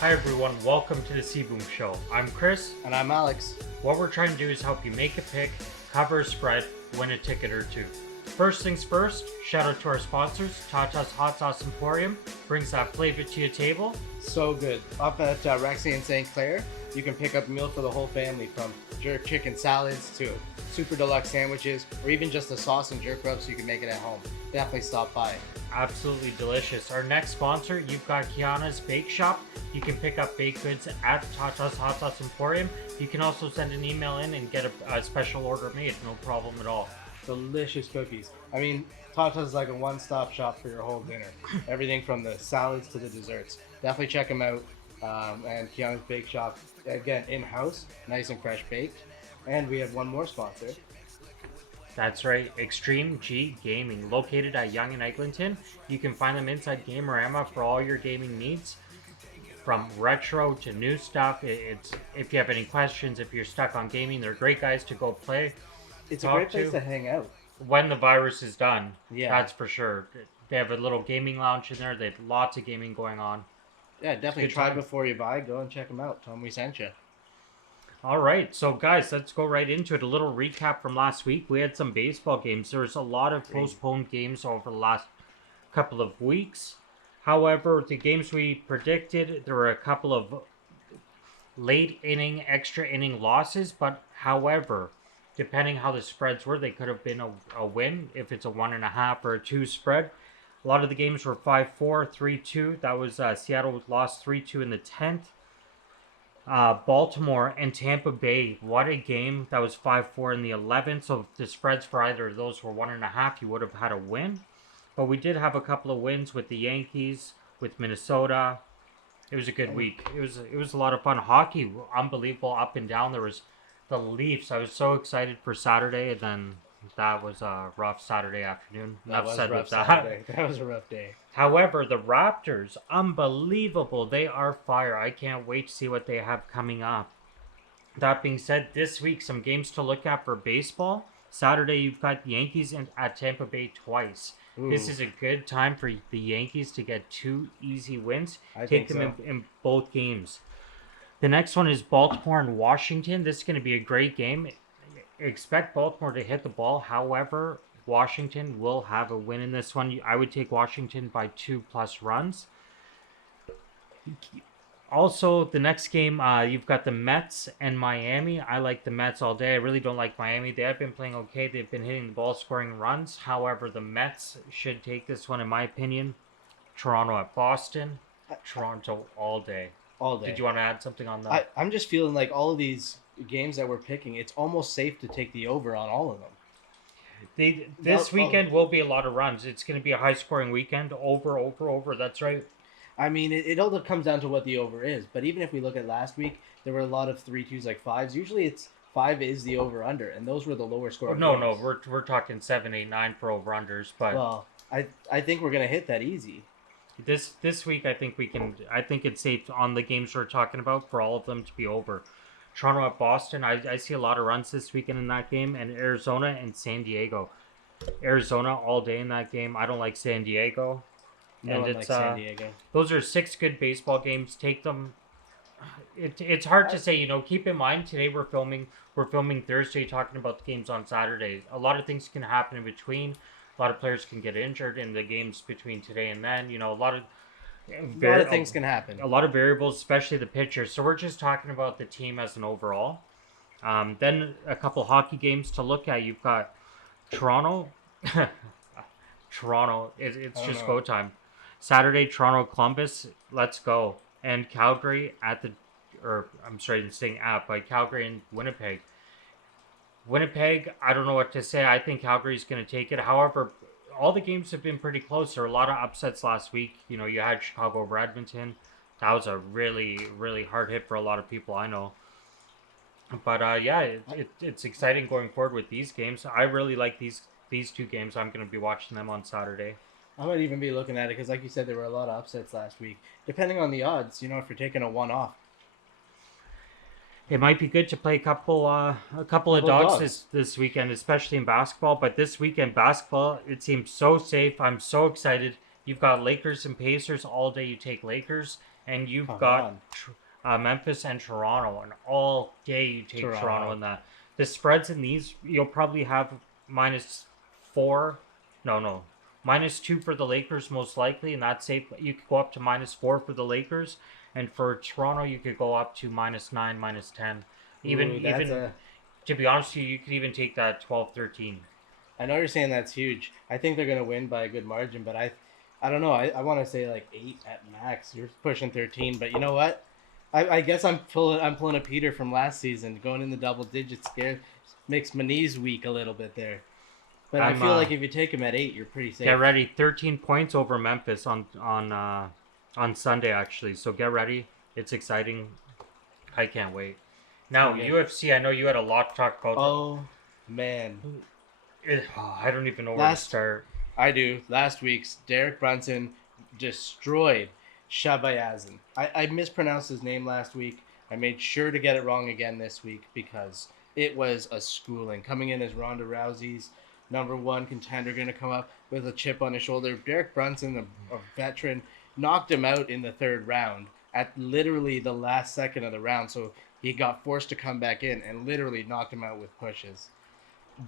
Hi everyone, welcome to the CBoom Show. I'm Chris. And I'm Alex. What we're trying to do is help you make a pick, cover a spread, win a ticket or two. First things first, shout out to our sponsors. Tata's Hot Sauce Emporium brings that flavor to your table. So good. Up at Rexy and St. Clair, you can pick up a meal for the whole family, from jerk chicken salads to super deluxe sandwiches, or even just a sauce and jerk rub so you can make it at home. Definitely stop by. Absolutely delicious. Our next sponsor, you've got Kianna's Bake Shop. You can pick up baked goods at Tata's Hot Sauce Emporium. You can also send an email in and get a special order made, no problem at all. Delicious cookies. I mean, Tata's like a one-stop shop for your whole dinner. Everything from the salads to the desserts. Definitely check them out. And Kianna's Bake Shop, again, in-house, nice and fresh baked. And we have one more sponsor. That's right, Extreme G Gaming, located at Yonge and Eglinton. You can find them inside Gamerama for all your gaming needs, from retro to new stuff. It's if you have any questions, if you're stuck on gaming, they're great guys to go play. It's a great place to hang out. When the virus is done, yeah, that's for sure. They have a little gaming lounge in there. They have lots of gaming going on. Yeah, definitely try before you buy. Go and check them out. Tell them we sent you. All right, so guys, let's go right into it. A little recap from last week. We had some baseball games. There was a lot of postponed games over the last couple of weeks. However, the games we predicted, there were a couple of late inning, extra inning losses. But however, depending how the spreads were, they could have been a win if it's a 1.5 or a 2 spread. A lot of the games were 5-4, 3-2. That was Seattle lost 3-2 in the 10th. Baltimore and Tampa Bay, what a game. That was 5-4 in the 11th. So if the spreads for either of those were 1.5, you would have had a win. But we did have a couple of wins with the Yankees, with Minnesota. It was a good week. It was a lot of fun. Hockey, unbelievable, up and down. There was the Leafs. I was so excited for Saturday, and then that was a rough Saturday afternoon. That was a rough day. However, the Raptors, unbelievable. They are fire. I can't wait to see what they have coming up. That being said, this week, some games to look at for baseball. Saturday, you've got the Yankees at Tampa Bay twice. Ooh. This is a good time for the Yankees to get 2 easy wins. Take them in both games. The next one is Baltimore and Washington. This is going to be a great game. Expect Baltimore to hit the ball. However, Washington will have a win in this one. I would take Washington by 2+ runs. Also, the next game, you've got the Mets and Miami. I like the Mets all day. I really don't like Miami. They have been playing okay. They've been hitting the ball, scoring runs. However, the Mets should take this one, in my opinion. Toronto at Boston. Toronto all day. All day. Did you want to add something on that? I'm just feeling like all of these games that we're picking, it's almost safe to take the over on all of them. This weekend will be a lot of runs. It's going to be a high-scoring weekend. Over. That's right. I mean, it all comes down to what the over is. But even if we look at last week, there were a lot of 3-2s, like 5s. Usually it's 5 is the over-under, and those were the lower scoring games. No, we're talking 7, 8, 9 for over-unders. But well, I think we're going to hit that easy. This week, I think we can. I think it's safe on the games we're talking about for all of them to be over. Toronto at Boston. I see a lot of runs this weekend in that game, and Arizona and San Diego. Arizona all day in that game. I don't like San Diego. No one likes San Diego. Those are 6 good baseball games. Take them. It's hard to say. Keep in mind today we're filming Thursday, talking about the games on Saturday. A lot of things can happen in between. A lot of players can get injured in the games between today and then. A lot of things can happen. A lot of variables, especially the pitchers. So we're just talking about the team as an overall. Then a couple hockey games to look at. You've got Toronto. Toronto. It's just go time. Saturday, Toronto, Columbus. Let's go. And Calgary Calgary and Winnipeg. Winnipeg, I don't know what to say. I think Calgary's going to take it. However, all the games have been pretty close. There were a lot of upsets last week. You had Chicago over Edmonton. That was a really, really hard hit for a lot of people, I know. But it's exciting going forward with these games. I really like these 2 games. I'm going to be watching them on Saturday. I might even be looking at it because, like you said, there were a lot of upsets last week. Depending on the odds, if you're taking a one-off. It might be good to play a couple of dogs this weekend, especially in basketball. But this weekend, basketball, it seems so safe. I'm so excited. You've got Lakers and Pacers all day. You take Lakers. and you've Come got on, Memphis and Toronto, and all day you take Toronto Toronto. in that. The spreads in these, you'll probably have -4. No, -2 for the Lakers most likely, and that's safe. You could go up to -4 for the Lakers, and for Toronto you could go up to -9, -10. Even Ooh, that's even a. to be honest with you, you could even take that 12-13. I know you're saying that's huge. I think they're gonna win by a good margin, but I don't know. I want to say like 8 at max. You're pushing 13, but you know what? I guess I'm pulling a Peter from last season, going in the double digits. Scared makes my knees weak a little bit there. But I I'm feel like if you take him at 8, you're pretty Get safe. ready, 13 points over Memphis on Sunday actually. So get ready. It's exciting. I can't wait. It's gonna Now, be good. UFC, I know you had a lot to talk about. Oh man, I don't even know where to last start. I do. Last week's Derek Brunson destroyed Shabayazin. I mispronounced his name last week. I made sure to get it wrong again this week because it was a schooling. Coming in as Ronda Rousey's number one contender, going to come up with a chip on his shoulder. Derek Brunson, a veteran, knocked him out in the third round at literally the last second of the round. So he got forced to come back in and literally knocked him out with pushes.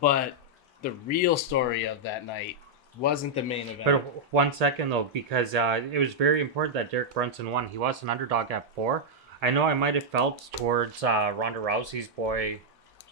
But the real story of that night wasn't the main event. But 1 second though, because it was very important that Derek Brunson won. He was an underdog at 4. I know I might have felt towards Ronda Rousey's boy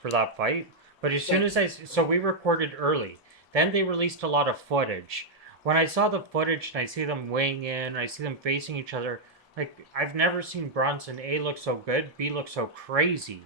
for that fight, but as soon as so we recorded early, then they released a lot of footage. When I saw the footage and I see them weighing in, and I see them facing each other, like I've never seen Brunson A look so good, B look so crazy.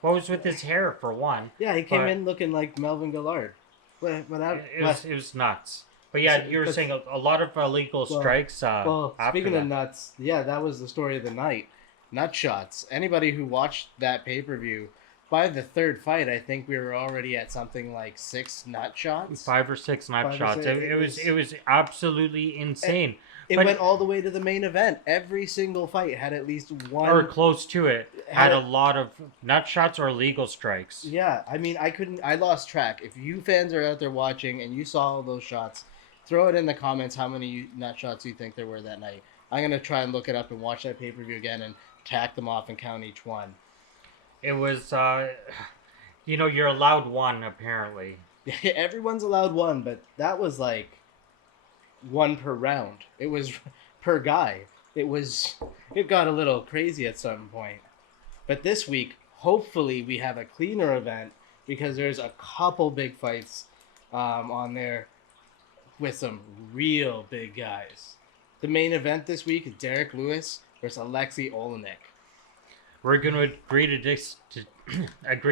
What was with his hair for one? Yeah, he came But in looking like Melvin Gillard. Without, it was nuts. But yeah, you were saying a lot of illegal well, strikes well, after speaking that. of nuts, yeah, that was the story of the night. Nut shots. Anybody who watched that pay per view, by the third fight, I think we were already at something like 6 nut shots. 5 or 6 knife 5 or shots. 6. It was absolutely insane. It But went all the way to the main event. Every single fight had at least one. or close to it had a Had- lot of nut shots or illegal strikes. Yeah, I mean, I lost track. If you fans are out there watching and you saw all those shots, throw it in the comments how many nut shots you think there were that night. I'm going to try and look it up and watch that pay per view again and tack them off and count each one. It was, you're allowed one apparently. Everyone's allowed one, but that was like one per round. It was per guy. It got a little crazy at some point. But this week, hopefully, we have a cleaner event because there's a couple big fights on there with some real big guys. The main event this week is Derek Lewis versus Alexei Olenek. We're going to agree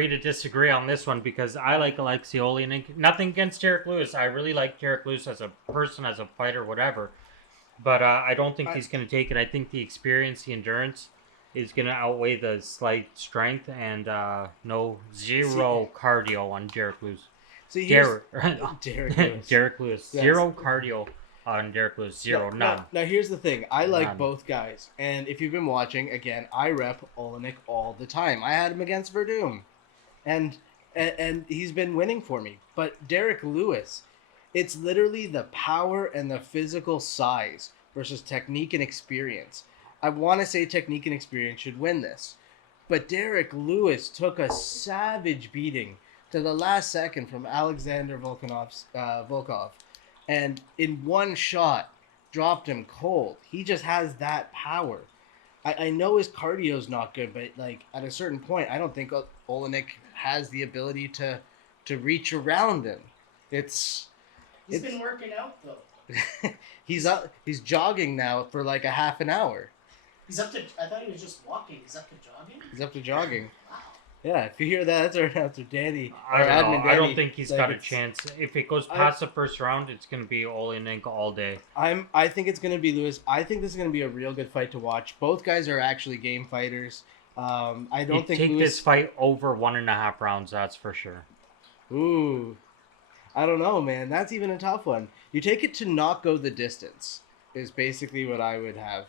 to disagree on this one because I like Alexei Olenek. Nothing against Derek Lewis. I really like Derek Lewis as a person, as a fighter, whatever. But I don't think he's going to take it. I think the experience, the endurance is going to outweigh the slight strength and zero cardio on Derek Lewis. See, Derek Lewis. Derek Lewis. Yes. Zero cardio on Derek Lewis. Zero. None. Now, here's the thing. I like None. both guys. And if you've been watching, again, I rep Olenek all the time. I had him against Verdum. And he's been winning for me. But Derek Lewis, it's literally the power and the physical size versus technique and experience. I want to say technique and experience should win this. But Derek Lewis took a savage beating to the last second from Alexander Volkov. And in one shot, dropped him cold. He just has that power. I know his cardio's not good, but like at a certain point, I don't think Olenek has the ability to reach around him. He's been working out though. He's jogging now for like a half an hour. He's up to. I thought he was just walking. He's up to jogging. He's up to jogging. Wow. Yeah, if you hear that, that's our announcer Danny. I our don't admin know. Danny. I don't think he's Like, got a it's- chance. If it goes past the first round, it's going to be Olenek all day. I think it's gonna be Lewis. I think this is gonna be a real good fight to watch. Both guys are actually game fighters. I don't You think take Lewis. this fight over 1.5 rounds, that's for sure. Ooh, I don't know, man. That's even a tough one. You take it to not go the distance is basically what I would have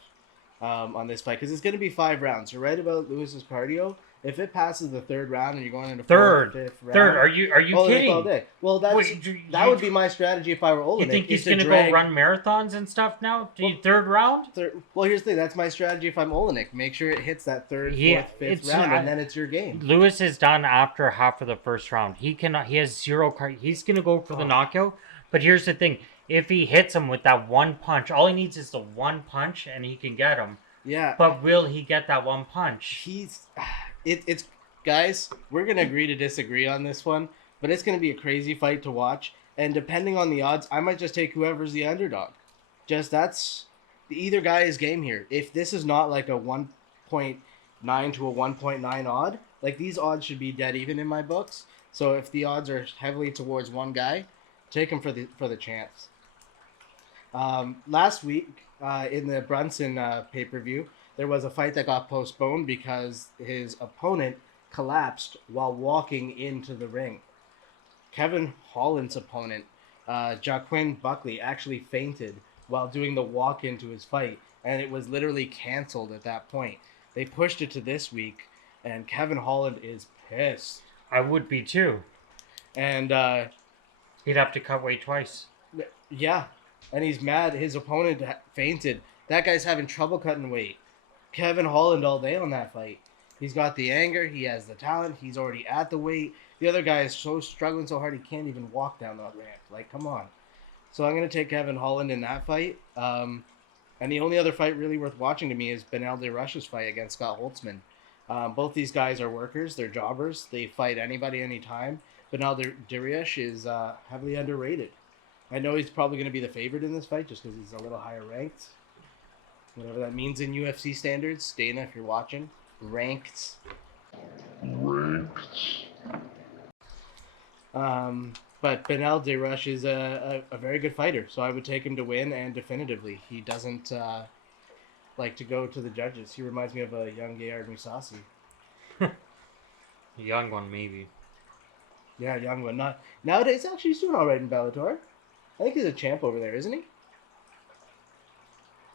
on this fight because it's going to be 5 rounds. You're right about Lewis's cardio. If it passes the third round and you're going into Third. fourth, fifth round, Third. Are you Olenek kidding? all day. Well, that would be my strategy if I were Olenek. You think he's to gonna drag go run marathons and stuff now? Well, Third round? Well, here's the thing. That's my strategy if I'm Olenek. Make sure it hits that third, Yeah, fourth, fifth it's- round, and then it's your game. Lewis is done after half of the first round. He cannot. He has 0 card. He's gonna go for the knockout. But here's the thing: if he hits him with that one punch, all he needs is the one punch, and he can get him. Yeah. But will he get that one punch? It's guys. We're gonna agree to disagree on this one, but it's gonna be a crazy fight to watch. And depending on the odds, I might just take whoever's the underdog. That's either guy is game here. If this is not like a 1.9 to a 1.9 odd, like these odds should be dead even in my books. So if the odds are heavily towards one guy, take him for the chance. Last week in the Brunson pay-per-view, there was a fight that got postponed because his opponent collapsed while walking into the ring. Kevin Holland's opponent, Jaquin Buckley, actually fainted while doing the walk into his fight, and it was literally canceled at that point. They pushed it to this week, and Kevin Holland is pissed. I would be too. And he'd have to cut weight twice. Yeah, and he's mad. His opponent fainted. That guy's having trouble cutting weight. Kevin Holland all day on that fight. He's got the anger. He has the talent. He's already at the weight. The other guy is struggling so hard he can't even walk down that ramp. Like, come on. So I'm going to take Kevin Holland in that fight. And the only other fight really worth watching to me is Benel DeRush's fight against Scott Holtzman. Both these guys are workers. They're jobbers. They fight anybody, anytime. Benel DeRush is heavily underrated. I know he's probably going to be the favorite in this fight just because he's a little higher ranked. Whatever that means in UFC standards. Dana, if you're watching. Ranked. But Benel DeRush is a very good fighter, so I would take him to win, and definitively. He doesn't like to go to the judges. He reminds me of a young Gayard Musasi. A young one, maybe. Yeah, young one. Not nowadays. Actually, he's doing all right in Bellator. I think he's a champ over there, isn't he?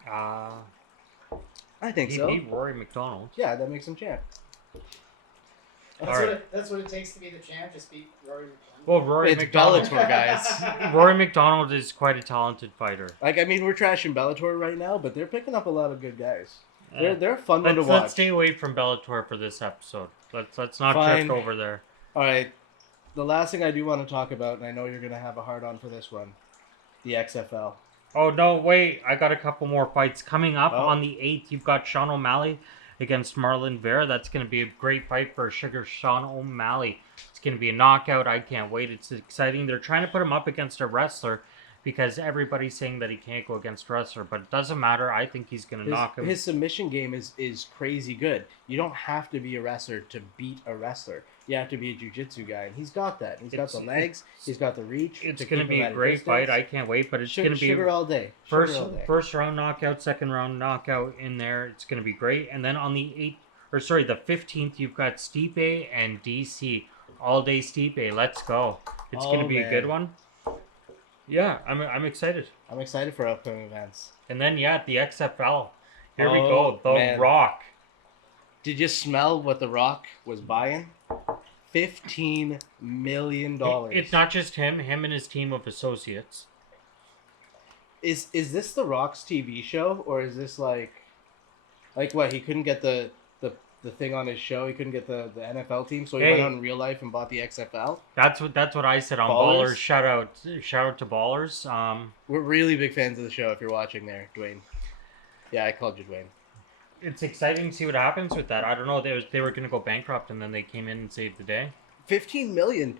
I think He so. beat Rory McDonald. Yeah, that makes him champ. That's what it takes to be the champ. Just beat Rory McDonald. Well, Rory It's McDonald. Bellator, guys. Rory McDonald is quite a talented fighter. Like, I mean, we're trashing Bellator right now, but they're picking up a lot of good guys. Yeah. They're a fun one to watch. Let's stay away from Bellator for this episode. Let's not Fine. drift over there. All right. The last thing I do want to talk about, and I know you're going to have a hard on for this one, the XFL. Oh, no, wait. I got a couple more fights. Coming up Oh. on the 8th, you've got Sean O'Malley against Marlon Vera. That's going to be a great fight for Sugar Sean O'Malley. It's going to be a knockout. I can't wait. It's exciting. They're trying to put him up against a wrestler because everybody's saying that he can't go against a wrestler. But it doesn't matter. I think he's going to knock him. His submission game is crazy good. You don't have to be a wrestler to beat a wrestler. You have to be a jiu-jitsu guy, and he's got that. He's got the legs. He's got the reach. It's going to be a great fight. I can't wait. But it's going to be sugar all day. First round knockout, second round knockout in there. It's going to be great. And then on the 15th, you've got Stipe and DC. All day Stipe. Let's go. It's going to be a good one. Yeah, I'm excited. I'm excited for upcoming events. And then the XFL. Here we go. The Rock. Did you smell what The Rock was buying? $15 million. It's not just him and his team of associates. Is this The Rock's TV show, or is this like what? He couldn't get the thing on his show. He couldn't get the NFL team, so he went on Real Life and bought the XFL. That's what I said on Ballers. Shout out to Ballers. We're really big fans of the show. If you're watching there, Dwayne. Yeah, I called you Dwayne. It's exciting to see what happens with that. I don't know. They were going to go bankrupt, and then they came in and saved the day. $15 million.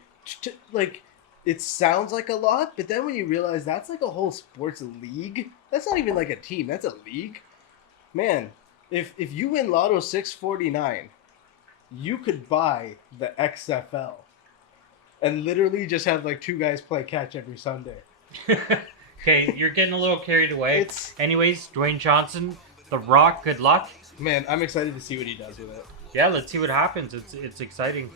Like, it sounds like a lot, but then when you realize that's like a whole sports league, that's not even like a team. That's a league. Man, if you win Lotto 649, you could buy the XFL and literally just have like two guys play catch every Sunday. Okay, you're getting a little carried away. Anyways, Dwayne Johnson, The Rock, good luck. Man, I'm excited to see what he does with it. Yeah, let's see what happens. It's exciting.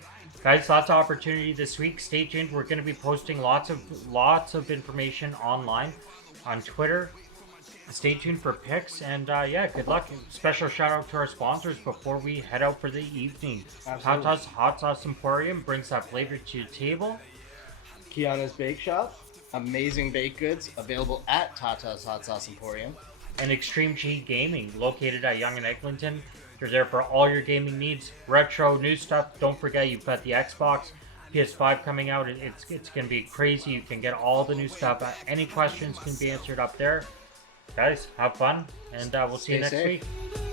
Guys, lots of opportunity this week. Stay tuned. We're going to be posting lots of information online on Twitter, Stay tuned for picks, and yeah, good luck. Special shout out to our sponsors before we head out for the evening. Absolutely. Tata's Hot Sauce Emporium brings that flavor to your table. Kianna's Bake Shop, amazing baked goods available at Tata's Hot Sauce Emporium. And Extreme G Gaming, located at Yonge and Eglinton. They're there for all your gaming needs, retro, new stuff. Don't forget, you've got the Xbox, PS5 coming out. It's going to be crazy. You can get all the new stuff. Any questions can be answered up there. Guys, have fun, and we'll see you Stay next safe. week.